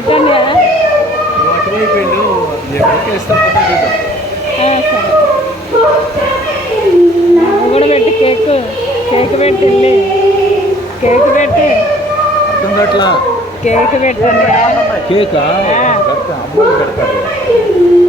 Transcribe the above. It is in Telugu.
రిటర్న్ కూడా పెట్టి కేక్. కేక్ పెట్టి వెళ్ళి కేక్ పెట్టి. కేక్ పెట్టండి. కేక్? పెడతారు.